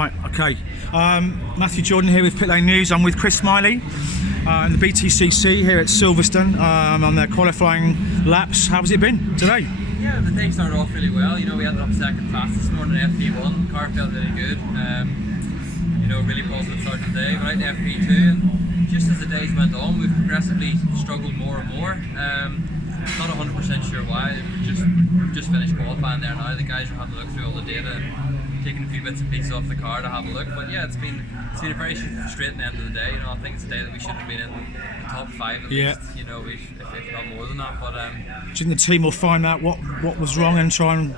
Right, okay. Matthew Jordan here with Pitlane News. I'm with Chris Smiley in the BTCC here at Silverstone on their qualifying laps. How's it been today? Yeah, the day started off really well. You know, we ended up second fast this morning in FP1. The car felt really good. You know, really positive start to the day. Went out to FP2, and just as the days went on, we've progressively struggled more and more. Not 100% sure why. We've just finished qualifying there now. The guys are having a look through all the data and taking a few bits and pieces off the car to have a look. But yeah, it's been a very frustrating end of the day. You know, I think it's a day that we should have been in the top 5 at least. You know, if not more than that. But do you think the team will find out what was wrong and try and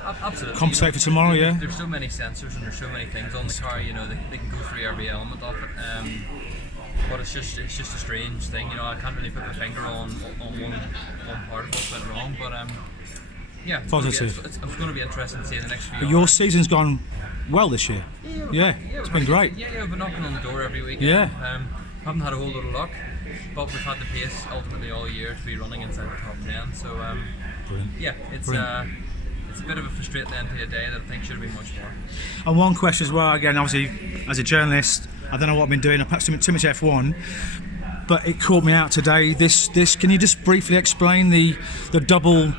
compensate for tomorrow? Yeah. There's so many sensors and there's so many things on the car. You know, they can go through every element of it. But it's just a strange thing, you know. I can't really put my finger on one part of what went wrong, but yeah, positive. It's going to be interesting to see in the next few. But your season's gone well this year. Yeah, it's been great. Yeah, we've been knocking on the door every week. Yeah. Haven't had a whole lot of luck, but we've had the pace ultimately all year to be running inside the top 10. So yeah, it's a bit of a frustrating end to a day that I think should have been much more. And one question as well, again, obviously, as a journalist, I don't know what I've been doing. I've perhaps too much F1, but it caught me out today. This. Can you just briefly explain the double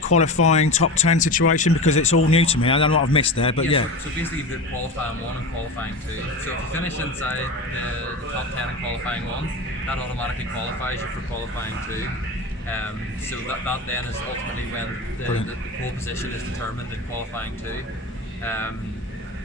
qualifying top 10 situation, because it's all new to me. I don't know what I've missed there, but yeah. So basically, you've got qualifying 1 and qualifying 2. So if you finish inside the top 10 in qualifying 1, that automatically qualifies you for qualifying 2. So that then is ultimately when the pole position is determined in qualifying 2.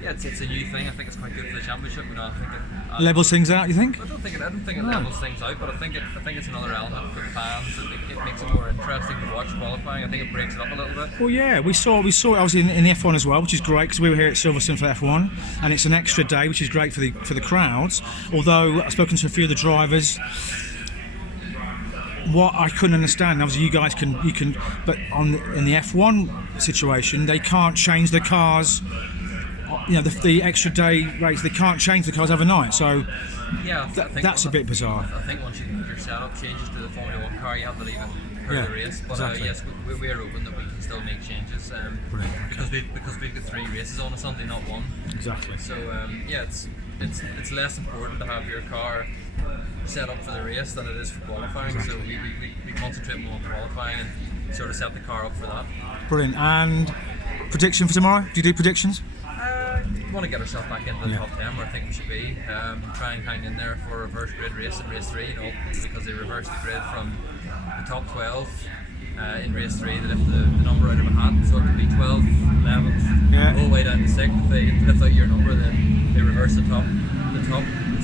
Yeah, it's a new thing. I think it's quite good for the championship. You know, I think it levels things out. You think? I don't think it levels things out, but I think it's another element for the fans. It makes it more interesting to watch qualifying. I think it breaks it up a little bit. Well, yeah, we saw it obviously in the F1 as well, which is great because we were here at Silverstone for F1, and it's an extra day, which is great for the crowds. Although I've spoken to a few of the drivers. What I couldn't understand, obviously you guys can, but in the F1 situation, they can't change the cars. You know, the extra day race, they can't change the cars overnight, so yeah, that's a bit bizarre. I think once your setup changes to the Formula 1 car, you have to leave it per the race. But exactly. Yes, we're open that we can still make changes because we've got 3 races on a Sunday, not 1. Exactly. So yeah, it's less important to have your car set up for the race than it is for qualifying. Exactly. So we concentrate more on qualifying and sort of set the car up for that. Brilliant. And prediction for tomorrow? Do you do predictions? We want to get ourselves back into the top 10 where I think we should be. Try and hang in there for a reverse grid race in race 3, you know, because they reversed the grid from the top 12 in race 3. They lift the number out of a hat, so it could be 12, 11th, all the way down to 6th. If they lift out your number, then they reverse the top.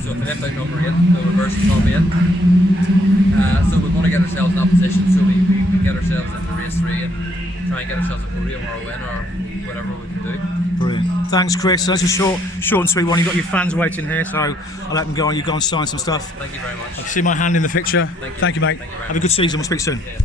So if they lift out number 8, they'll reverse the top 8. So we want to get ourselves in that position, so we get ourselves into race 3 and try and get ourselves a podium or a win or whatever we can do. Brilliant. Thanks, Chris. That's a short and sweet one. You've got your fans waiting here, so I'll let them go on. You go and sign some stuff. Thank you very much. I can see my hand in the picture. Thank you, mate. Thank you Have a good season. We'll speak soon. Yeah,